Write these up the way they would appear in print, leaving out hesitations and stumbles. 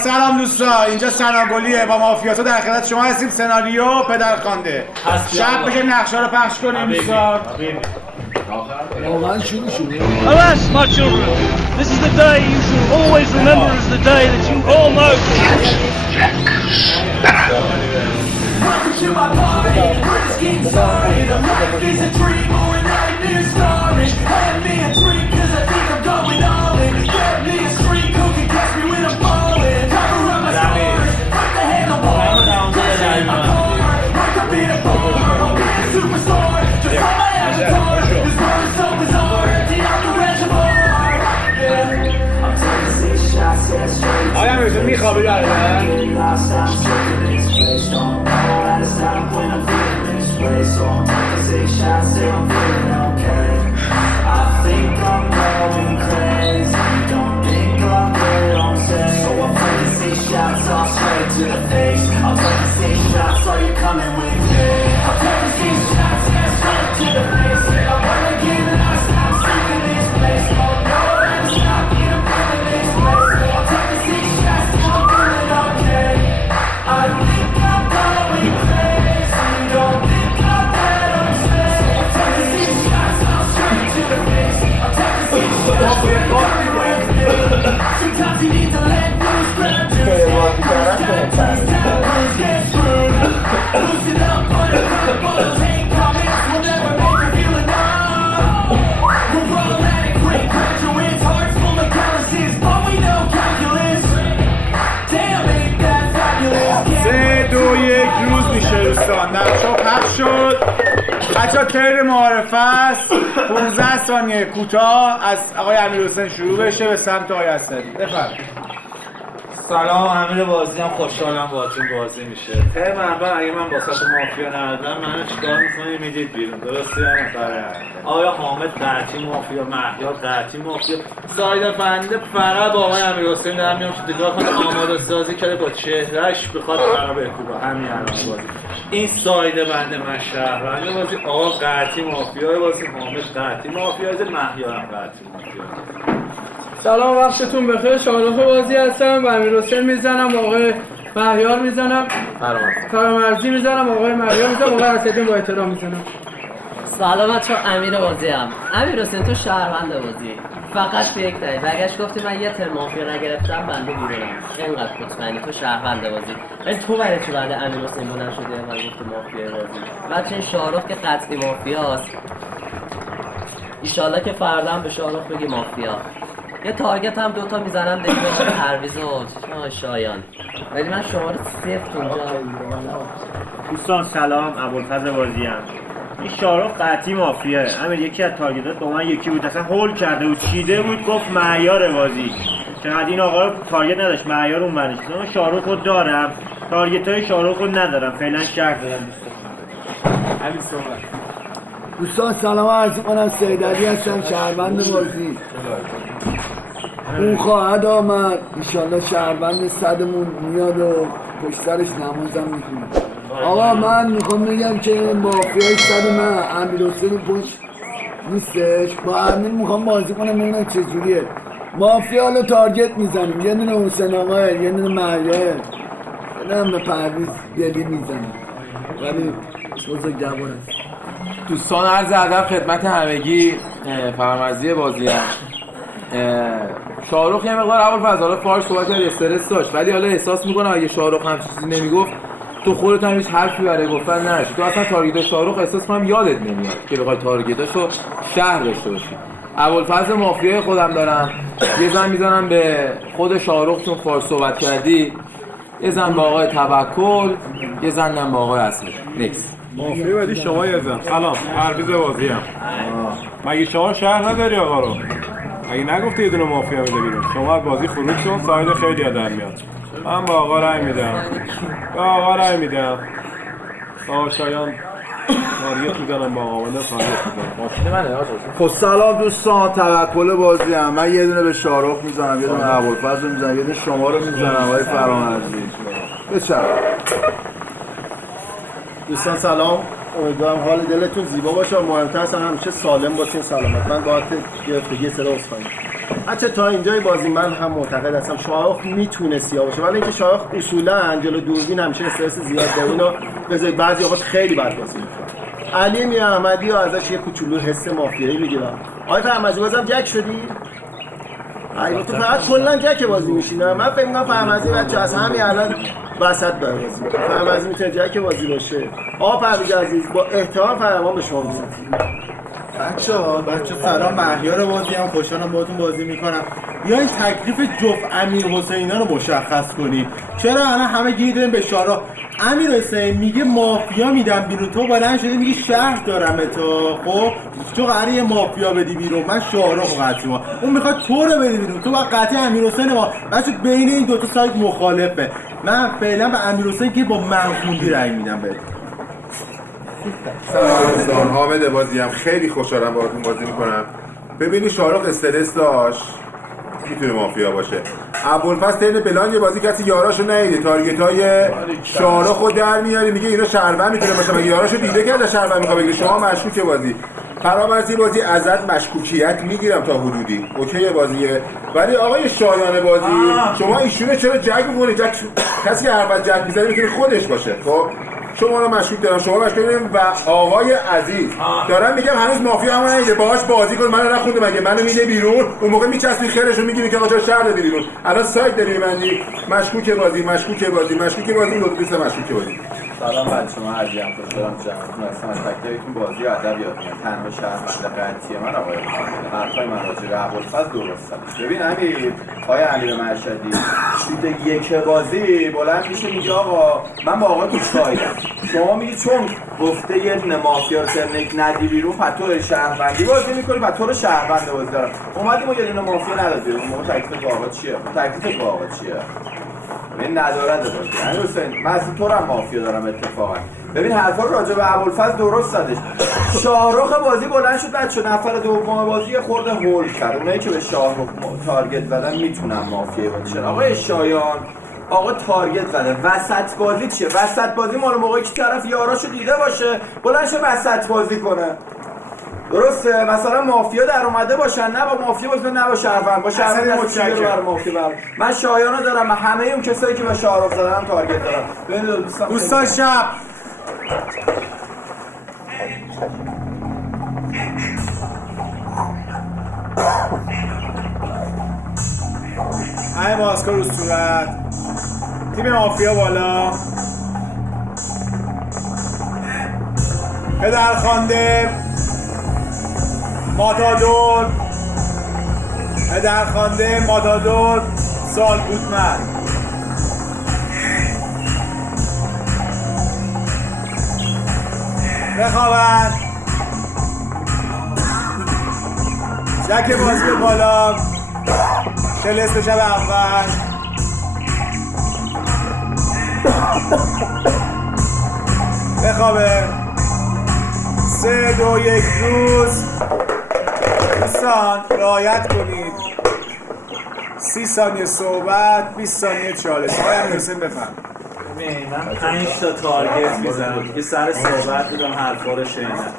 سلام دوستا، اینجا سناگلیه با مافیاتا در خدمت شما هستیم. سناریو پدرخوانده. شب بشه نقشه رو پخش کنیم دوستا. واقعا شروع شد. Alas, my children, this is the day you shall always remember as the day that you all know. Welcome to my party, we're just getting started. A life is a dream or a nightmare starting. Hand me a drink cause I think I'm going all in. Grab me a street who can catch me when I'm falling. Cover up my scars, fight the handlebars. Crash in my car, wake up in a bar. I'll be a superstar, just on my avatar. This world is so bizarre, empty out the reservoir. Yeah, I'm taking 6 shots, yeah, straight. آیا میرسون میخوابی برده؟ Lost, I'm sick of this place. Don't know how to stop when I'm feeling this way. So I'm taking 6 shots till I'm feeling okay. I think I'm going crazy. Don't think I'll get on set. So I'm taking 6 shots all straight to the face. I'm taking 6 shots, are you coming with me? I'm taking 6 shots, yeah, straight to the face. I wanna get lost, I'm sick of this place. Don't know how to stop when I'm feeling this way. So I'm taking 6 shots till I'm feeling okay. I think I'm going crazy. Don't think I'll get on set. I'm taking 6 shots, all straight to the face. I'm taking 6 shots, yeah, coming with me. Sometimes you need to let loose, grab juice. Tempers get screwed. Loosen up, buttercup, bottles, hate comments will never make you feel enough. We're problematic, great graduates, hearts full of calluses, but we know calculus. Damn, ain't that fabulous? 3 2 1 روز میشه دوستان. نقشه پخش شد. بچه‌ها ترن معارفه است. 15 ثانیه کوتاه از آقای امیرحسین شروع بشه به سمت آقای اسدی. بفرمایید. سلام، امیر بازی هم خوشحالم باهاتون بازی میشه. ترم اول اگه من واسه مافیا ندادم منو چیکار می‌کنی میدید بیرون، درسته یا نه؟ آیا حامد قطعی مافیا، مهیار قطعی مافیا، ساید فنده فقط با آقای امیرحسین در میام که دیگه خود آماده سازی کرده با چهرهش بخواد قرار بکوبه. همین الان بازی این ساید بنده من شهرونده بازی، آقا قطعی مافیا بازی، حامد قطعی مافیا بازی، مهیارم قطعی مافیا. سلام، وقتتون بخیر. شارخ بازی هستم. با امیرحسین میزنم، آقای مهیار میزنم، فرامرزی میزنم، آقای مهیار میزنم، آقای اسدی با احترام میزنم. سلام بچه ها، امیر بازی هم. امیرحسین تو شهروند بازی فقط به یک دلیل برگشت گفتی من یه تر مافیا نگرفتم بنده بیرونم. اینقدر مطمئنی تو شهروند بازی، ولی تو برای چی بعد امیرحسین بلند شده و گفتی مافیا بازی؟ بچه این شارخ که قطعی مافیاست. ایشالله که فردا هم به شارخ بگی مافیا. یه تارگت هم دوتا میزنم دیگه بشه پرویز و شایان، ولی من شما رو سفت اونجا. دوستان سلام، ابوالفضل بازی هم. این شارخ قطعی مافیاه. همین یکی از تارگتات با من یکی بود، اصلا هول کرده بود، چیده بود، گفت معیار بازی. چقدر این آقا رو تارگت نداشت، معیار اون برنش. من شارخ رو دارم، تارگت های شارخ رو ندارم، فعلا شهر دارم. علی صحبت. دوستان سلام عرض می‌کنم، سید علی هستم، شهروند بازی. اون خواهد آمد انشالله شهروند صدمون میاد و پشت سرش نمازم میکنه. آقا من میخوام بگم که مافیای صد من امیرحسین پشت نیستش، با امیر میخوام بازی کنم ببینم چجوریه. مافیا رو تارگت میزنیم، یه دونه حسین آقا، یه دونه مهیار، یه دونه به پرویز دلی میزنیم، ولی بزرگوار است. دوستان عرض ادب خدمت همگی، فرامرزی بازی هم. شاهرخ یه مقدار ابوالفضل حالا فارش صحبت کرد، استرس داشت، ولی حالا احساس میکنم اگه شاهرخ هم چیزی نمیگفت تو خودت هم هیچ حرفی برای گفتن نداشتی. تو اصلا تارگت شاهرخ احساس کنم یادت نمیاد که بخوای تارگتاشو شهر داشته باشی. ابوالفضل مافیای خودم دارم، یه زن میزنم به خود شاهرخ چون فارس صحبت کردی، یه زن به آقای توکل، یه زن به آقای اسد. نکس مافیا بدی شما یه زن. سلام، پرویز بازی هم. مگه شما شهر نداری آقا رو؟ مگه نگفتی یه دونه مافیا میده بیرون؟ شما از بازی خروج کن، ساید خیلی در میاد. من با آقا رای میدم، با آقا رای میدم. آقا شایان تارگت میزنم با آقا، بنده تارگت میزنم. خب سلام دوستان، توکل بازی هم. من یه دونه به شارخ میزنم، یه دونه ابوالفضل رو میزنم، یه دونه شما رو میزنم آقای فرامرزی. بچرخ. دوستان سلام، امیدوارم حال دلتون زیبا باشه و مهمتر از همه همیشه سالم باشین، سلامت. من باید گرفتگی صدا عذرخواهی. بچه تا اینجای بازی من هم معتقد هستم شاهرخ میتونه سیاه باشه، ولی اینکه شاهرخ اصولا جلو دوربین همیشه استرس زیاد داره. اینو بذارید بعضی اوقات خیلی بد بازی میکنه. علی میر احمدی ها ازش یه کوچولو حس مافیایی میگیرم. آقای فرمزی بازم جک شدی؟ ایوه تو فقط کلا جک بازی میشینه. من فکر می‌کنم فرمزی بچه از همین الان وسط داره بازی میکنه. فرمزی میتونه جک بازی باشه. آقا پرویز عزیز با احترام فرمان به شما می‌رسم. بچه سلام، مهیار بازی هم خوشحالم باهاتون بازی میکنم. بیاین تکلیف جفت امیر حسینا رو مشخص کنید. چرا الان همه گیر داریم به شارخ؟ امیر حسین میگه مافیا میدم بیرون، تو بلند شده میگی شهر دارم تا خب تو قراره یه مافیا بدی بیرون. من شارخ قطعی ما اون میخواد تو رو بدی بیرون، تو باید قطعی امیر حسین ما. بچه بین این دوتا سایت مخالفه. من فعلا به امیر حسین که با منخوندی رأی میدم بهت. سلام دوستان، حامد بازی هم خیلی خوشحالم باهاتون بازی میکنم. ببینی شارخ استرس داشت، میتونه مافیا باشه. ابوالفضل ترن بلان یه بازی کسی یاراشو ندیده، تارگتای شارخو در میاره میگه اینا شهروند میتونه باشه. مگه یاراشو دیده که از شهروند میخواد بگه شما مشکوکه بازی. فرامرزی بازی ازت مشکوکیت میگیرم تا حدودی اوکی بازیه، ولی آقای شایان بازی شما ایشونه چرا جک میکنی؟ جک کسی که حرف از جک میزنه میتونه خودش باشه. خب شما رو مشکوک دارم، شما مشکوک دارم. و آقای عزیز دارم میگم هنوز مافیا همون نیده، باهاش بازی کن. منو نخونده مگه منو میده بیرون؟ اون موقع میچسبی خیرشو میگیری که آقا شهر دادی بیرون. الان سایت داری میبندی. مشکوک بازی مشکوک بازی مشکوک بازی لطفی مشکوک بازی. سلام بچه ها، عرضی هم خوشحالم جمعتون هستم. از تک-تکتون بازی و ادب یاد میگم. تنها شهروند قطعی من آقای حامد. حرفای من راجع به ابوالفضل درست است. ببین امیر، آقای امیر مرشدی شیت یک بازی بلند میشه میگه آقا من با آقا تو سایدم. شما میگی چون گفته یه دونه مافیا رو سرنک ندی بیرون پس تو داری شهروندی بازی میکنی و تو رو شهروند بازی دارم. اومدیم و یه دونه مافیا ندادی بیرون. موقع تکلیف با آقا چیه؟ تکلیف با آقا چیه؟ ببین ندارد بازی. امیر حسین من اصلا تو رو مافیا دارم اتفاقا. ببین حرفا راجع به ابوالفضل درست زدش. شاهرخ بازی بلند شد بعد نفر دوم بازی خورده هول کرد. اونایی که به شاهرخ تارگت زدن میتونن مافیا باشن. آقای شایان آقا تارگت زده. وسط بازی چیه؟ وسط بازی مال موقعی که طرف یاراشو دیده باشه بلند شه وسط بازی کنه. درسته؟ مثلا مافیا در اومده باشن، نه با مافیا بازی نه با شهروند. با شهروند متشکرم بر مافیا بر. من شایانو دارم، همه اون کسایی که به شاهرخ زدن تارگت دارم. ببینید دوستان شب ای ماسکو رو صورت تیم مافیا بالا پدرخوانده ماتادور پدرخوانده ماتادور سال بودمن بخوابن جک بازی بالا شلست شب اول بخوابه 3 2 1 روز. دوستان رعایت کنید 30 ثانیه صحبت 20 ثانیه چالش. آقای امیر حسین بفهم. من 5 تا تارگت میزنم که سر صحبت بودم حرفا رو شنیدم.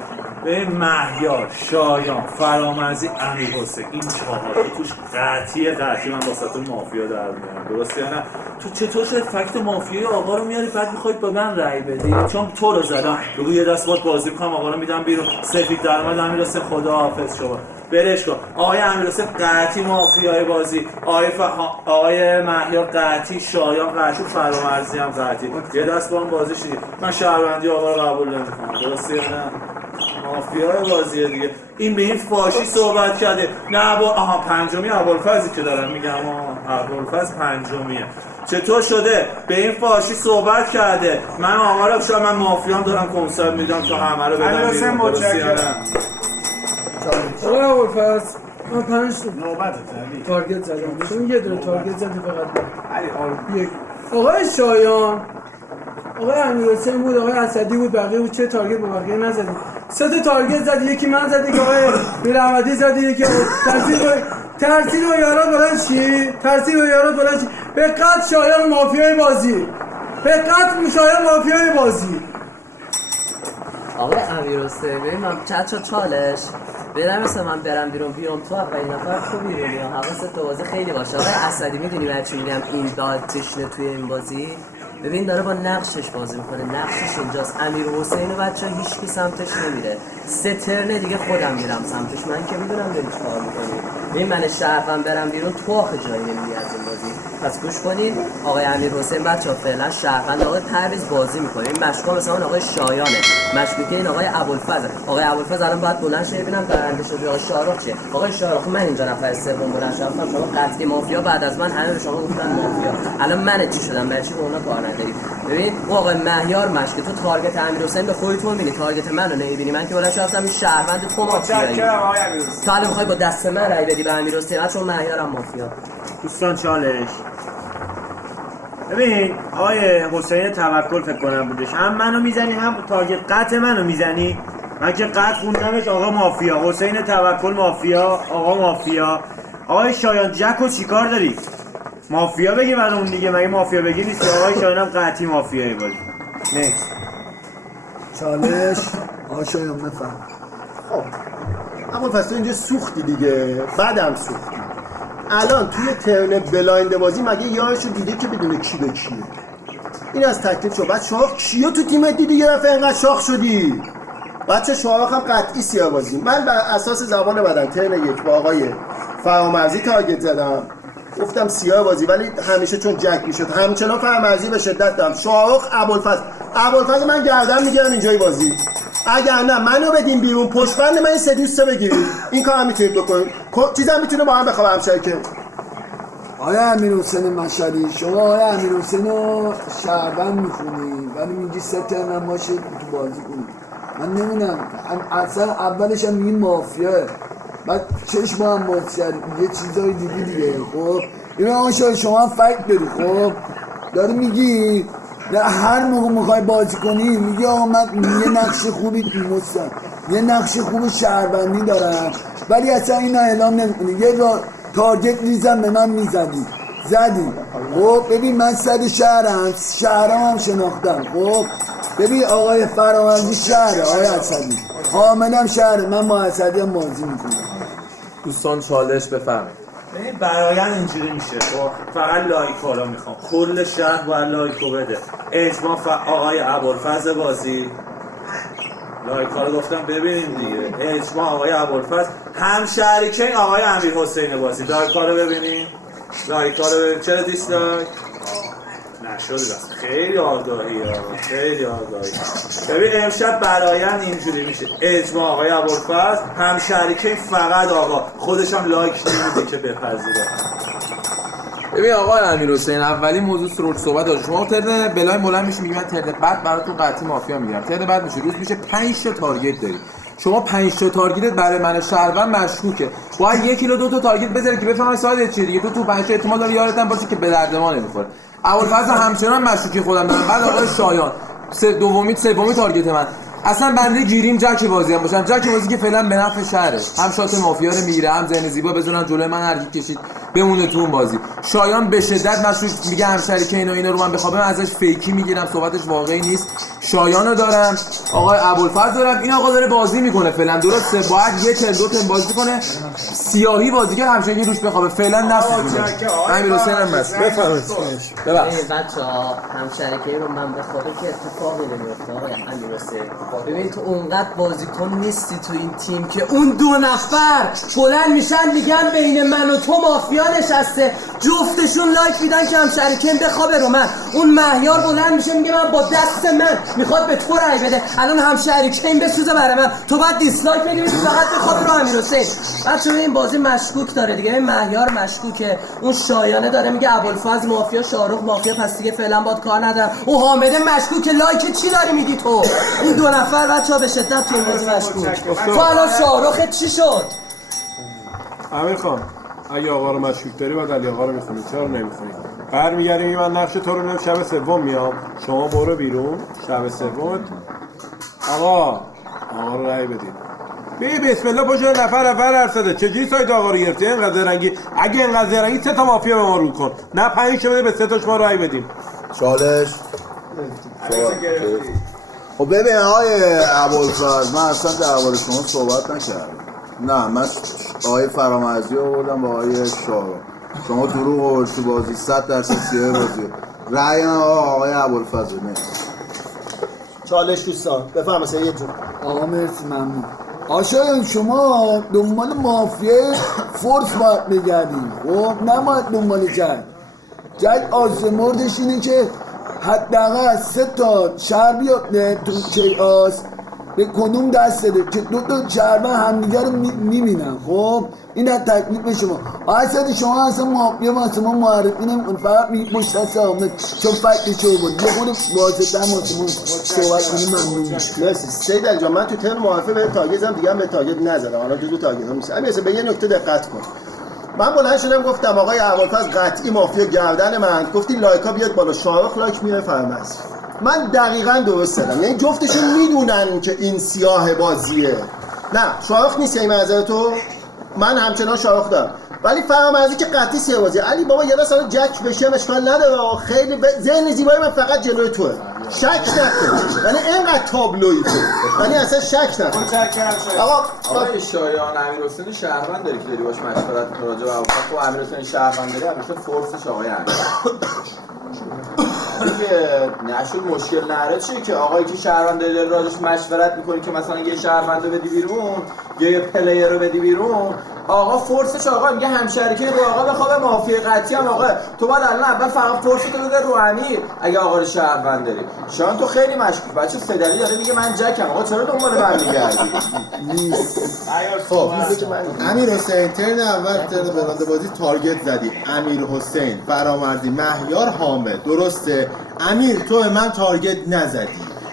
به مهیار، شایان، فرامرزی، امیر حسین این 4 توش قطعی من واسهتون مافیا در میارم. درسته یا نه؟ تو چطور شد فکت مافیای آقا رو میاری بعد میخواید به من رأی بدی؟ چون تو رو زدم بگو یه دست باهات بازی می‌کنم آقا رو میدم بیرون. سفید در اومد امیر حسین خداحافظ شما. برش کن. آقای امیر حسین قطعی مافیای بازی. آقای مهیار قطعی، شایان قطعی، فرامرزی هم قطعی. یه دست با هم بازی شدیم. من شهروندی آقا رو قبول نمی‌کنم. درسته یا نه؟ مافیای بازیه دیگه. این به این فاشی صحبت کرده. نه با پنجمی ابوالفضلی که دارم میگم ابوالفضل پنجمیه. چطور شده؟ به این فاشی صحبت کرده. من آقا شاید من مافیام دارم کنسرت میدم تا همه رو بدم بیرون. متشکرم. آقای ابوالفضل من 5 تارگت زدم. شما یه دونه تارگت زدی فقط. یک آقای شایان، آقای امیر حسین بود، آقای اسدی بود، بقیه بود. چه تارگت به بقیه نزدی؟ 3 تا تارگت زدی، یکی من زدی که آقای میرحمدی زدی، یکی ترسید و یارات بلند چی؟ ترسید و یارات بلند چی؟ به قطع شایان مافیای بازی. به قطع شایان مافیای بازی. آقای امیرحسین ببین من چالش بدم مثل من برم بیرون بیام تو اولین نفر تو بیرون یا حواست تو بازی خیلی باشه. آقای اسدی میدونی من چی میگم این داد بشینه توی این بازی؟ ببین داره با نقشش بازی میکنه، نقشش اینجاست. امیرحسین و بچه هیچ کی سمتش نمیره. 3 ترن دیگه خودم میرم سمتش، من که میدونم داری چیکار میکنی. ببین من شهروند برم بیرون تو آخه جایی نمیری از این بازی. پس گوش کنین آقای امیرحسین بچه‌ها فعلا شهروند آقای پرویز بازی میکنه. این مشکوک مثلا آقای شایانه، مشکوکه این آقای ابوالفضل. آقای ابوالفضل الان باید بلند شه ببینم برنده شده آقای شاروخ چیه. آقای شاروخ من اینجا نفر سوم بلند شدم، شما قطعی مافیا، بعد از من همه به شما گفتن مافیا. الان من چی شدم؟ برای چی به اونا کار نداری؟ ببین اون آقای مهیار مشکوک، تو تارگت امیرحسین به خودت میبینی، تارگت منو نمیبینی. من که بلند شدم این شهروند تو مافیایی. تو الان میخوای با دست من رای بدی به امیرحسین، چون مهیارم مافیا. دوستان چالش ببین آقای حسین توکل فکر کنم بودش، هم منو میزنی هم تارگت قطع منو میزنی. من که قطع خوندمش آقا مافیا، حسین توکل مافیا، آقا مافیا. آقای شایان جکو چیکار داری؟ مافیا بگی من اون دیگه، مگه مافیا بگی نیست؟ آقای شایان هم قطعی مافیایی بازی. نکس چالش آقا شایان بفهم. خب اما پس تو اینجا سوختی دیگه، بعدم سوختی. الان توی ترن بلایند بازی مگه یارشو دیده که بدونه کی به کیه؟ این از تکلیف شد. بعد شما کیو تو تیمت دیدی یه دفعه اینقدر شاخ شدی؟ بچه شما هم قطعی سیاه بازی. من بر اساس زبان بدن ترن 1 با آقای فرامرزی تارگت زدم، گفتم سیاه بازی، ولی همیشه چون جنگ میشد همچنان فرامرزی به شدت دارم. شاروخ ابوالفضل من گردن میگیرم اینجای بازی. اگر نه منو بدین بیرون پشت بند من این 3 دوسته بگیرید، این کارو میتونید بکنید. چیزام میتونه با هم بخوام همشریکه. آیا امیرحسین مشهدی شما آیا امیرحسین رو شهروند میخونی ولی میگی 3 ترن باشه تو بازی کنی؟ من نمیدونم اصلا اولش هم میگی مافیاه، بعد چش با هم باز کردی یه چیزایی دیدی دیگه. خب این آقا شما هم فکت داری، خب داری میگی هر موقع میخوای بازی کنی میگی آقا من یه نقش خوبی میمستم، یه نقش خوب شهروندی دارم، ولی اصلا اینا اعلام نمیکنی. یه تارگت ریزم به من میزدی زدی. خب ببین من 100 شهرم هم شناختم. خب ببین آقای فرامرزی شهره، آقای اسدی حامدم شهره، من با اسدی هم بازی میکنم. دوستان چالش بفرمایید. این برایند اینجوری میشه، فقط لایکا رو میخوام، کل شهر باید لایکو بده. اجماع آقای ابوالفضل بازی، لایکا رو گفتم ببینیم دیگه. اجماع آقای ابوالفضل، هم شریکین آقای امیرحسین بازی. لایکا رو ببینیم، لایکا رو ببینیم. چرا دیسلایک؟ نشد بس. خیلی آگاهی ها، خیلی آگاهی. ببین امشب برایند اینجوری میشه، اجماع آقای ابوالفضل، هم شریکین فقط آقا، خودش هم لایک نمیده که بپذیره. ببین آقای امیرحسین اولی موضوع سرور صحبت داشت. شما ترن بلاین بلند میشی میگی من ترن بعد براتون قطعی مافیا میگیرم. ترن بعد میشه روز میشه 5 تا تارگت داری. شما 5 تا تارگتت برای من شهروند مشکوکه. باید 1 کیلو 2 تا تارگت بذاری که بفهمی سایدت چیه دیگه. تو 5 تا احتمال داره یارت هم باشه که به درد ما نمیخوره. ابوالفضل همچنان مشکوکی خودم دارم. بعد آقای شایان سومی تارگت من. اصلا بنده گیریم جک بازی هم باشم، جک بازی که فعلا به نفع شهره، هم شات مافیا رو میگیره هم ذهن زیبا بزنن جلوی من هر کی کشید بمونه تو اون بازی. شایان به شدت مشکوک، میگه همشریکه اینا رو من بخوام ازش فیکی میگیرم، صحبتش واقعی نیست. شایانو دارم، آقای ابوالفضل دارم. این آقا داره بازی میکنه فعلا، درسته باید 1 ترن 2 ترن بازی کنه، سیاهی بازیگر همشریکی روش بخوابه فعلا نفس امیرحسین هم بس. بفرمایید. بچه‌ها همشریکی رو من بخوابه که اتفاقی نمیفته آقای امیرحسین. ببین تو اونقدر بازیکن نیستی تو این تیم که اون 2 نفر بلند میشن میگن بین من و تو مافیا نشسته، جفتشون لایک میدن که همشریکین بخوابه رو من. اون مهیار بلند میشه میگه من با دست من میخواد به تو رای بده، الان همشریکین بسوزه برای من، تو باید دیسلایک بدی فقط بخوابه رو امیرحسین. بچه‌ها این بازی مشکوک داره دیگه. این مهیار مشکوکه، اون شایانه داره میگه ابوالفضل مافیا، شاروخ مافیا، پس دیگه فعلا باید کار ندارم. او حامد مشکوکه، لایک چی داری میگی تو؟ این 2 نفر بچه‌ها به شدت تو این بازی مشکوک. تو الان شاروخ چی شد؟ امیر خان اگه آقا رو مشکوک داری باید علی آقا رو میخونی، چرا نمیخونی؟ برمیگردی من نقش تو رو میدم، شب سوم میام، شما برو بیرون، شب سوم آقا رو رأی بدید. بسم الله پشت نفر حرف زده. چجوری سایت آقا رو گرفتی؟ اینقدر رنگی، اگه اینقدر رنگی 3 تا مافیا به ما رو کن، نه 5 بده به 3 تاش ما رأی بدیم. چالش خب ببین آقای ابوالفضل، من اصلا درباره شما صحبت نکردم. نه، من آقای فرامرزی آوردم با آقای شاهرخ. شما دروغ آوردی تو بازی، 100% سیاه بازی. رأی من آقای ابوالفضل نه. چالش دوستان بفهم سید جون. آقا مرسی ممنون. آشایان شما دنبال مافیای فورس باید بگردیم، خب نباید دنبال جنگ آزمردش اینه که حداقل 3 تا شهر بیاد تو کیاس به کدوم دست بده که 2 تا شهروند همدیگه رو میبینن. خب این از تکلیف شما. اصلا شما اصلا مافیا واسه ما معرفی نمی‌کنی، فقط میگی پشت دست حامد چون فکت شو بود. یه خود واضح‌تر واسه ما صحبت کنی ممنون میشم. مرسی سید علی جان. من تو ترم معارفه به تارگت زدم، دیگه هم به تارگت نزدم. حالا جزو تارگتام نیست. همین به یه نکته دقت کن. من بلند شدم گفتم آقای ابوالفضل قطعی مافیا گردن من. گفتی لایکا بیاد بالا، شاهرخ لایک میاره فرمز. من دقیقاً درست زدم. یعنی جفتشون میدونن که این سیاه بازیه. نه شاهرخ نیست این منظر تو؟ من همچنان شاهرخ دارم. ولی فرامرزی که قطعی سیاه بازیه. علی بابا یه دست جک بشم اشکال نداره. خیلی ذهن زیبایی من فقط جلوی توئه. شک نکن. یعنی اینقدر تابلویی تو. یعنی اصلا شک نکن. آقای شایان امیرحسین شهروند داری که داری باش مشورت می‌کنی راجع به ابوالفضل. خب امیرحسین شهروند داری، همیشه فورسش آقای امیر. دیگه نشد مشکل نره چیه که آقایی که شهروند داری راجعش مشورت می‌کنی که مثلا یه شهروند رو بدی بیرون یا یه پلیر رو بدی بیرون، آقا فورسش آقا میگه همشریکی رو آقا بخواد مافیا قطعی هم آقا تو باید الان اول فقط فورس رو بده رو امیر. اگه آقا رو شهروند داری شایان تو خیلی مشکوک. بچه سدلی داره میگه من جکم. آقا چرا دنبال من میگردی؟ خب امیر حسین ترن اول ترن بلند بازی تارگت زدی امیر حسین، فرامرزی، مهیار، حامد. درسته؟ امیر تو به من تارگت نزدی.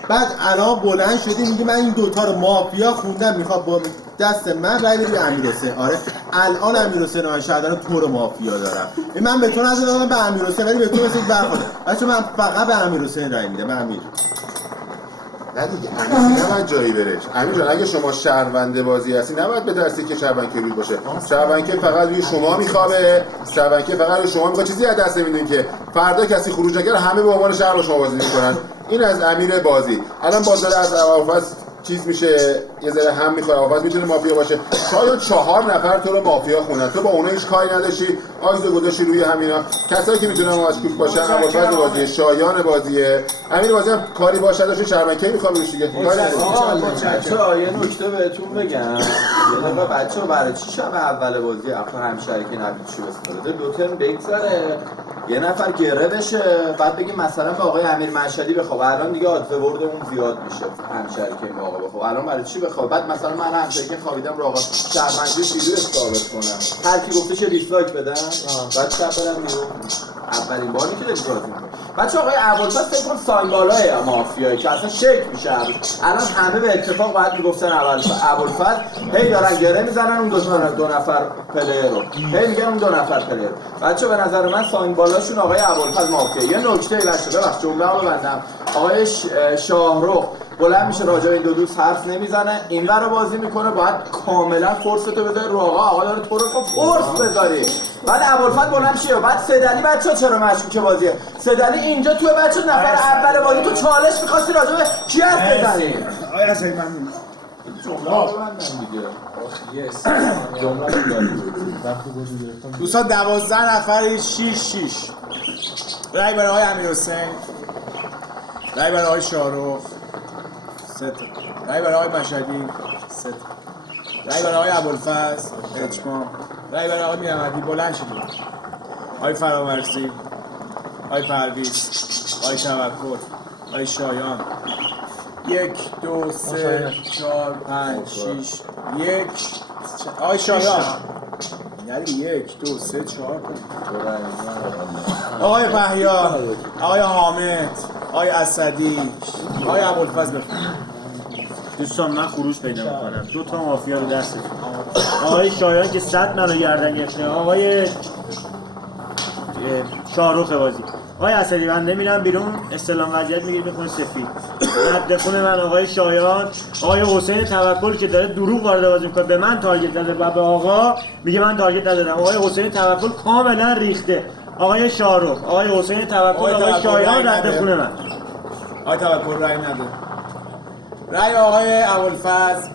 بعد الان بلند شدی میگی من این دوتا رو مافیا خوندم میخواد با دست من رای بدی امیر حسین. آره الان امیر حسین من شهردار تو رو مافیا دارم. من به تو نزدم به امیر حسین، ولی به تو مثل برخورد. بچه من فقط به امیر حسین رای میدم. امیر نه دیگه امیر نباید جایی برش. امیر جان اگه شما شهروند بازی هستی نباید بترسی که شهروند که روی باشه. شهروند که فقط روی شما میخوابه، شهروند که فقط روی شما میخواد. چیزی از دست نمیدین که فردا کسی خروج نکرد همه به عنوان شهر با شما بازی میکنن. این از امیر بازی. الان بازار از ابوالفضل چیز میشه، یه ذره هم میخواد. ابوالفضل میتونه مافیا باشه. شاید 4 نفر تو رو مافیا خوندن، تو با اونها هیچ کاری نداشتی، آیزو گذاشتی روی همینا. کسایی که میتونن مشکوک باشن ابوالفضل بازی، شایان بازیه، امیر بازی هم کاری باشه داشته شهروند کی میخواد بروش دیگه. بچه‌ها یه نکته بهتون بگم. یه دقیقه بچه‌ها برای چی شب اول بازی آخر همشریکی نبید چی بسازه؟ دو ترم بگذره یه نفر گره بشه، بعد بگیم مثلا به آقای امیر مشهدی بخواب. الان دیگه آدزه بردمون زیاد میشه همشریکی این آقا بخواب. الان برای چی بخواب؟ بعد مثلا من همشریکی خوابیدم رو آقا شهروندی سیدو ثابت کنم. هر کی گفته چه دیسلایک بدن؟ بعد شب برم بیرون. اولین باری که دارید بازی می‌کنید. بچه‌ها آقای ابوالفضل فکر کنم ساین بالای مافیایی که اصلا شک میشه. الان همه به اتفاق باید میگفتن ابوالفضل هی دارن گره میزنن اون دو نفر پلیر رو. هی میگن اون 2 نفر پلیر. بچه‌ها به نظر من ساین بالاشون آقای ابوالفضل مافیایی. یه نکته بچه‌ها ببخشید جمله‌مو ببندم. آقای شاهرخ بلند میشه راجع به این دو دوست حرف نمیزنه، اینور رو بازی میکنه، باید کاملا فرصتو بذاری رو آقا داره تو رو فرص بذاری. بعد ابوالفضل بلند میشه. بعد سدلی بچه‌ها چرا مشکوکه بازیه؟ سدلی اینجا تو بچه نفر اول بازی تو چالش می‌خواستی راجع به کی حرف بزنی؟ آیا حسین ممنون. جمله رو ببندم دیگه. جمله دوستان 12 نفر 6 رای برای آقای امیرحسین، رای برای آقای شاهرخ 3 تا، رای برای آقای مشهدی 3 تا، رای برای آقای ابوالفضل اجماع، رای برای آقای میرحمدی. بلند شدید آقای فرامرزی، آقای پرویز، آقای توکل، آقای شایان 1 2 3 4 5 6 1 آقای شایان یعنی 1 2 3 4 آقای مهیار، آقای حامد، آقای اسدی، آقای ابوالفضل. دوستان من خروج پیدا میکنم. 2 تا مافیا رو دستتون. آقای شایان که 100 منو گردن گرفته، آقای شاهرخ بازی، آقای اسدی من نمیرم بیرون، استلام وضعیت میگیرید میخونه سفید. رد خون من آقای شایان، آقای حسین توکل که داره دروغ وارد بازی میکنه، به من تارگت زده و به آقا میگه من تارگت ندادم. آقای حسین توکل کاملا ریخته. آقای شاهرخ، آقای حسین توکل، آقای شایان رد خون من. آقای توکل رای نده. رأی آقای ابوالفضل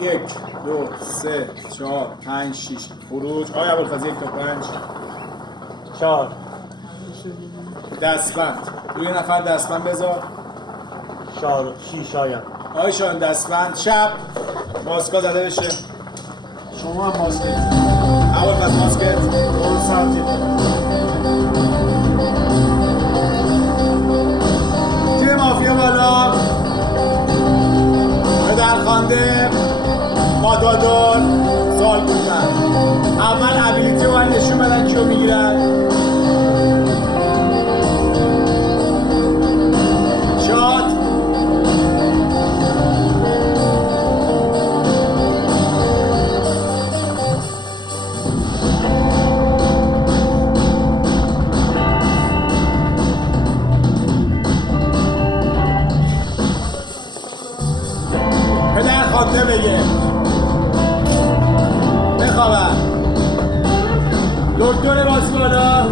1 2 3 4 5 6 خروج. آقای ابوالفضل 1 تا 5 4 دستبند. روی نفر دستبند بذار. شایان. آقای شایان دستبند. شب ماسکا زده بشه. شما هم ماسکت. ابوالفضل ماسکت. 2 سانتی. تیم مافیا بالا. پدرخوانده مادادور سال بودن. اول ابیلیتی رو باید نشون بدن کیو میگیرن. شاد پدرخوانده بگه بخوابن. دکتر بازی بالا.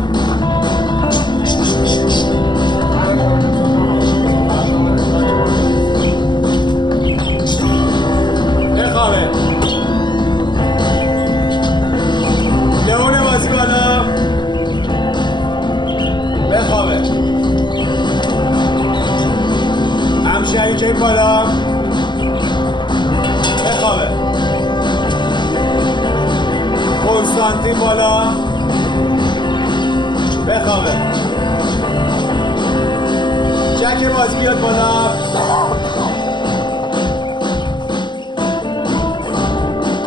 بخوابه. لئون بازی بالا. بخوابه. همشهری که بالا. بخوابه. کنستانتین بالا. بخوابه. جک بازی بیاد بالا.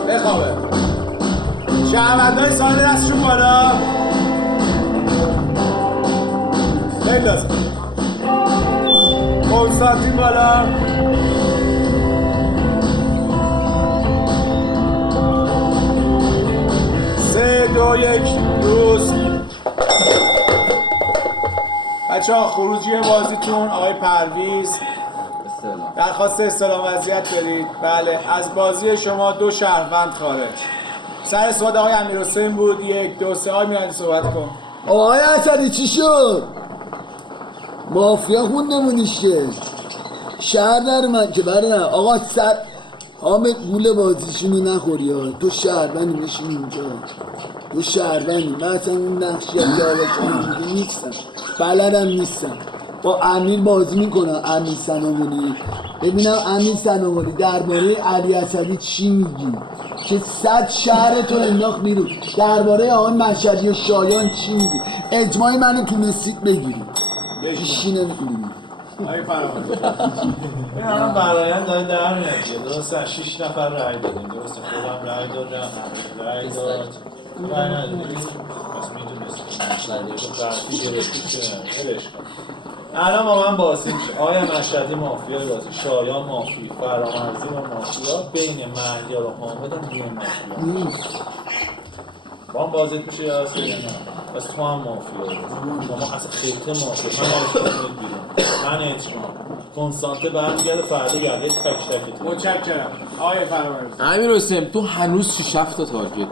بخوابه. شهروندای ساده دستشون بالا. خیلی لازم. کنستانتین بالا. سه دو یک روز. بچه‌ها خروجی بازیتون آقای پرویز. درخواست استلام وضعیت دارید؟ بله. از بازی شما 2 شهروند خارج. سر صحبت آقای امیرحسین بود. 1 2 3 آقای میرانی صحبت کن. آقای اسدی چی شد؟ مافیا خوندمونیش که شهر در من که برنه آقا سر حامد گوله بازیشونو نخوری ها. تو شهروندی میشین اینجا. تو شهروندی. من اصلا اون نقشی هم دارم نیستم. بلدم نیستم. با امیر بازی میکنم. امیر سنامولی. ببینم امیر سنامولی درباره علی اسدی چی میگی؟ که 100 شهر تو انداخت بیرون. درباره آقای مشهدی و شایان چی میگی؟ اجماعی منو تونستید بگیرید. هیچی نمیکنید. آقای فرامرزی این الان برایند داره در میاد. درسته 6 نفر رای دادیم. درسته خودم رای دادم. رای داد. رای ندادیم. پس میدونستیم. برفی گرفتی که ولش کن. الان با من بازی میشه. آیا مشهدی مافیا بازی، شایان مافیا، فرامرزی و مافیا، بین مهیار و حامد هم یه مافیا. با هم بازیت میشه یا اصلا نه؟ پس تو هم مافیا بازی. شما اصلا خیلی مافیا. من آرش کنید بیرون. من اجماع. کنسانته برمیگرده فردا گرده تک تکتون. متشکرم. آقای فرامرزی. امیرحسین تو هنوز 6 7 تا تارگت داری.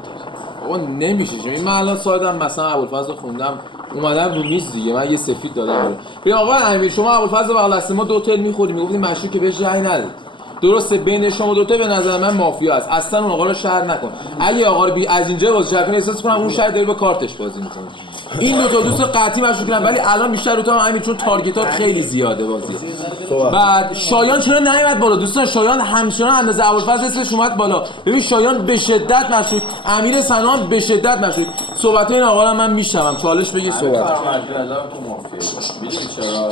آقا نمیشه. من الان سایدم مثلا ابوالفضل خوندم اومدم رو میز دیگه. من یه سفید دادم. ببین آقا امیر شما ابوالفضل بغل دست ما 2 تل می‌خورید میگفتید مشروع که بهش رأی ندید. درسته بین شما 2 تا به نظر من مافیا است. اصلا اون آقا رو شهر نکن. اگه آقا رو از اینجا بازی کنه احساس کنم اون شهر داره با کارتش بازی می‌کنه. این 2 تا دوست قطعی مشروع کنن ولی الان بیشتر رو تا امیر چون تارگتات خیلی زیاده بازی. بعد شایان چرا نیومد بالا دوستان؟ شایان همچنان اندازه ابوالفضل اسمش اومد بالا. ببین شایان به شدت مشروع، امیر سنان به شدت مشروع. صحبت این آقا رو من میشنوم. چالش بگی صحبت. فرامرزی نظرم تو مافیا. میدونی چرا؟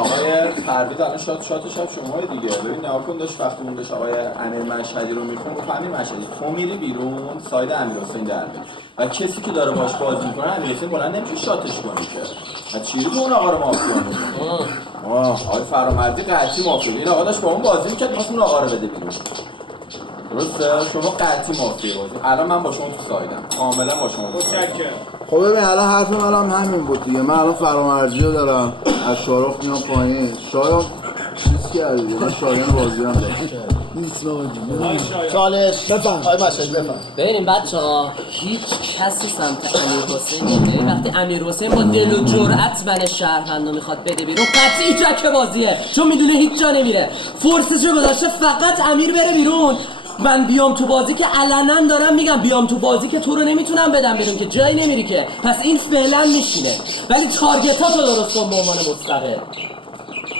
آقای پرویز الان شات شب شماست دیگه. ببین نگاه کن داشت وقتی اون داشت آقای امیر مشهدی رو میخون گفت امیر مشهدی تو میری بیرون ساید امیرحسین در میاد. و کسی که داره باش بازی میکنه امیرحسین بلند نمیشه شاتش کنه که. و چیزی که اون آقا رو مافیا میکنه. آقای فرامرزی قطعی مافیا. این آقا داشت با اون بازی میکرد واسه اون آقا رو بده بیرون. درسته؟ شما قطعی مافیا بازی. الان من با شما تو سایدم. کاملا با شما. متشکرم. خب ببین الان حرف منم همین بود دیگه. من الان فرامرزی رو دارم. از شارخ میام پایین. شایان درست کردی. من شایان بازی هم دارم. نیست بابا جون. چالش بفهم. آقای مشهدی بفهم. ببینیم بچه‌ها هیچ کسی سمت امیر حسین نمیره. وقتی امیر حسین با دل و جرأت من شهروندو میخواد بده بیرون قطعی جک بازیه، چون میدونه هیچ جا نمیره. فرصتشو گذاشته فقط امیر بره بیرون. من بیام تو بازی که علنا دارم میگم بیام تو بازی که تو رو نمیتونم بدم بیرون که جایی نمیری که، پس این فعلا میشینه. ولی تارگتاتو درست کن به عنوان مستقل.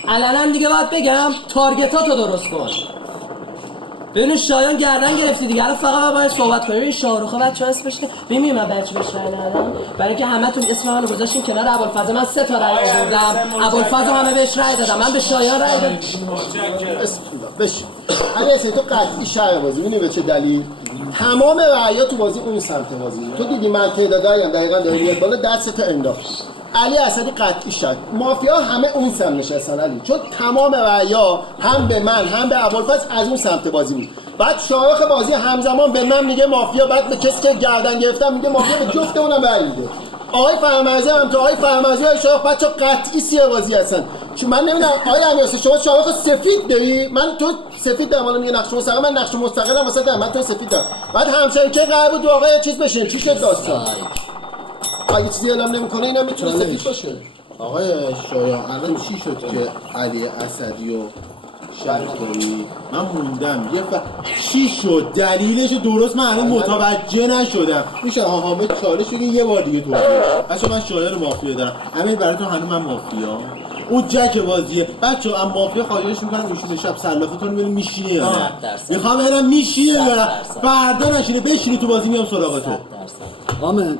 علنا دیگه باید بگم تارگتاتو درست کن. ببین شایان گردن گرفتی دیگه، الان فقط باید صحبت کنیم. ببین شاروخه بچه‌ها اسمش ببین من بچه بهش رأی ندادم برای اینکه همتون اسم منو گذاشتین کنار ابوالفضل. من 3 تا رأی آوردم، ابوالفضل همه بهش رأی دادم، من به شایان رأی دادم. بشین علی حسین تو قطعی شهر بازی. می‌دونی به چه دلیل؟ تمام رعیا تو بازی اون سمت بازی. تو دیدی من تعداد رایم دقیقاً داره میاد بالا، دستت انداخت. علی اسدی قطعی شد. مافیا همه اون سمت نشستن علی، چون تمام رعیا هم به من هم به ابوالفضل از اون سمت بازی بود. بعد شایخ بازی همزمان به من میگه مافیا، بعد به کسی که گردن گرفتم میگه مافیا، به جفت اونم رأی میده. آقای فرمازی هم تو آقای فرمازی های شایخ بچا قطعی سیاه بازی هستن. چون من نمیدونم آقای امیرحسین شما شایخ سفید داری؟ من تو سفید دارم، حالا میگه نقش مستقل، من نقش مستقلم واسه دارم، من تو سفید دارم. بعد همچنین که قرار بود واقعا چیز بشه، چی شد داستان؟ اگه چیزی اعلام نمیکنه اینا میتونه سفید باشه. آقای شایان الان چی شد که علی اسدی و شرط داری؟ من موندم چی شد؟ دلیلش درست من الان متوجه نشدم. میشه حامد چالش بگی یه بار دیگه توضیح بچه. من شایان رو مافیا دارم. امیر براتون هنوز من مافیا اون جک بازیه. بچه هم مافیا خواهش میکنم ایشون شب سلافتون بریم میشینه یا نه؟ میخوام برم میشینه یا نه؟ فردا نشینه بشینه تو بازی میام سراغ تو. آمین.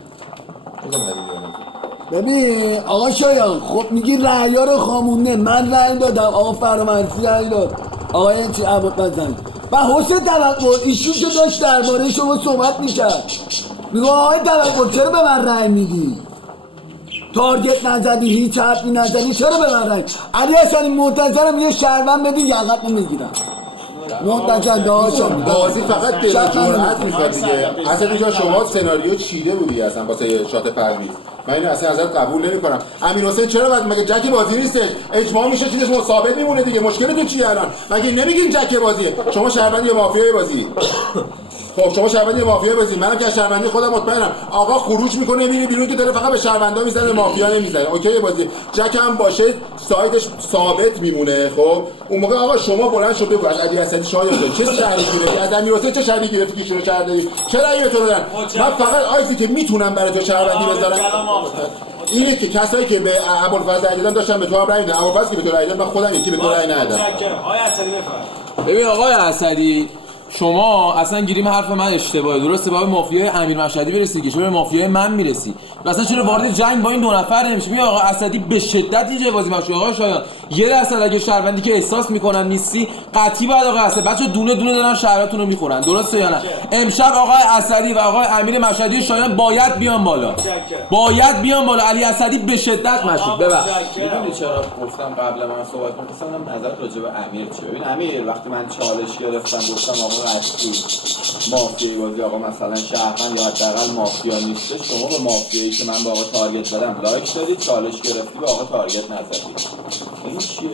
ببین آقا شایان، خب میگی رأیا رو خوامونده، من رأی دادم، آقا فرامرزی رأی داد، آقای چی ابوالفضل و حسین توکل ایشون که داشت درباره شما صحبت میکرد، میگه آقای توکل چرا به من رأی میدی؟ تارگت نزدی، هیچ حرفی نزدی، چرا به من رأی؟ علی حسنی منتظرم یه شهروند بدی یقت نمیگیرم. منتظر داشتم بازی فقط دل و جرأت میخواد دیگه. اصلا اینجا شما سناریو چیده بودی اصلا واسه شات پرویز. من اینو اصلا ازت قبول نمی‌کنم. امیر حسین چرا بعد مگه جک بازی نیستش؟ اجماع میشه چیزش ثابت میمونه دیگه. مشکلتون چیه الان؟ مگه نمیگین جک بازیه؟ شما شهروندی یا مافیای بازی؟ خب شما شهروندی مافیا بازی، منم که شهروندی خودم مطمئنم. آقا خروج میکنه میره بیرون که داره فقط به شهروندا میزنه، مافیا نمیزنه. اوکی بازی. جک هم باشه سایدش ثابت میمونه. خب اون موقع آقا شما بلند شده بگو از علی اسدی شایان چه شهری گرفتی؟ از امیر حسین چه شهری گرفتی که شروع شهر داری؟ چرا اینو تو دادن؟ من فقط آیزی که میتونم برای تو شهروندی بذارم اینه که کسایی که به ابوالفضل رأی دادن داشتن به تو هم رأی میدن. ابوالفضل که به تو رأی داد، من خودم یکی به تو رأی ندادم. آقای اسدی بفرمایید. ببین آقای اسدی شما اصلا گیریم حرف من اشتباهه. درسته باید مافیای امیر مشهدی برسی که چرا به مافیای من میرسی؟ اصلا چرا وارد جنگ با این دو نفر نمیشه؟ میگه آقا اسدی به شدت اینجا بازی ماشو. آقا شایان 1% اگه شهروندی که احساس میکنن نیستی قطعی باید آقا اسدی بچا دونه دونه دارن شهراتون رو میخورن. درسته یا نه؟ امشب آقای اسدی و آقای امیر مشهدی و شایان باید بیان بالا. باید بیان بالا. علی اسدی به شدت مشکوک. ببخشید. میدونی چرا گفتم قبل من صحبت کنم؟ مثلا نظر راجع به امیر چیه؟ ببین امیر وقتی من چالش گرفتم گفتم آقا قطعی مافیای بازی آقا مثلا شهروند یا حداقل مافیا نیست، شما به مافیایی که من به آقا تارگت زدم لایک دادی، چالش گرفتی به آقا تارگت نزدی. این چیه؟